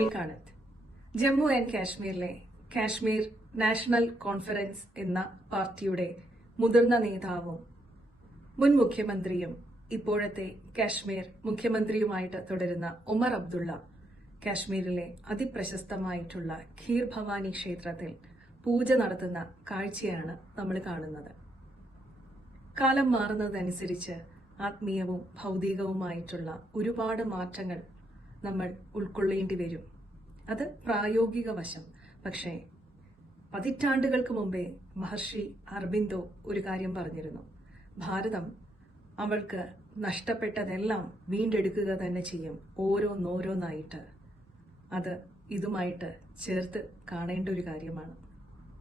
Lakshmi കാണത്ത്. Jammu and കാശ്മീരിലെ Kashmir national conference എന്ന പാർട്ടിയുടെ മുതിർന്ന നേതാവും മുൻ മുഖ്യമന്ത്രിയും ഇപ്പോഴത്തെ കാശ്മീർ മുഖ്യമന്ത്രിയുമായിട്ട് തുടരുന്ന ഉമർ അബ്ദുള്ള കാശ്മീരിലെ അതിപ്രശസ്തമായിട്ടുള്ള ഖീർ ഭവാനി ക്ഷേത്രത്തിൽ പൂജ നടത്തുന്ന കാഴ്ചയാണ് നമ്മൾ കാണുന്നത്. കാലം മാറുന്നതനുസരിച്ച് ആത്മീയവും ഭൗതികവുമായിട്ടുള്ള ഒരുപാട് മാറ്റങ്ങൾ നമ്മൾ ഉൾക്കൊള്ളേണ്ടി വരും. അത് പ്രായോഗിക വശം. പക്ഷേ പതിറ്റാണ്ടുകൾക്ക് മുമ്പേ മഹർഷി അരബിന്ദോ ഒരു കാര്യം പറഞ്ഞിരുന്നു. ഭാരതം അവൾക്ക് നഷ്ടപ്പെട്ടതെല്ലാം വീണ്ടെടുക്കുക തന്നെ ചെയ്യും, ഓരോന്നോരോന്നായിട്ട്. അത് ഇതുമായിട്ട് ചേർത്ത് കാണേണ്ട ഒരു കാര്യമാണ്.